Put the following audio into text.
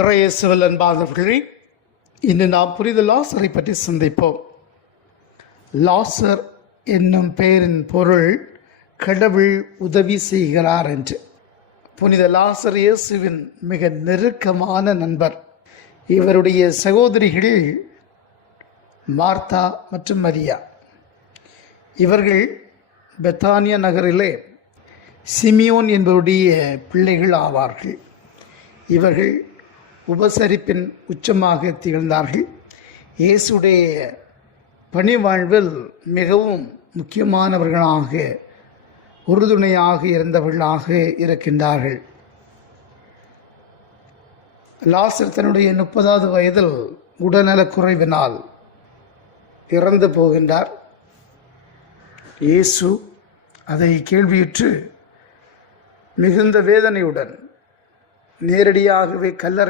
இறையேசுவில் அன்பானவர்களே, இன்று நாம் புனித லாசரை பற்றி சிந்திப்போம். லாசர் என்னும் பெயரின் பொருள் கடவுள் உதவி செய்கிறார் என்று. புனித லாசர் இயேசுவின் மிக நெருக்கமான நண்பர். இவருடைய சகோதரிகள் மார்த்தா மற்றும் மரியா. இவர்கள் பெத்தானியா நகரிலே சிமியோன் என்பவருடைய பிள்ளைகள் ஆவார்கள். இவர்கள் உபசரிப்பின் உச்சமாக திகழ்ந்தார்கள். இயேசுடைய பணி வாழ்வில் மிகவும் முக்கியமானவர்களாக, உறுதுணையாக இருந்தவர்களாக இருக்கின்றார்கள். லாசர் தன்னுடைய 30வது வயதில் உடல்நலக்குறைவினால் இறந்து போகின்றார். இயேசு அதை கேள்வியுற்று மிகுந்த வேதனையுடன் நேரடியாகவே கல்லறை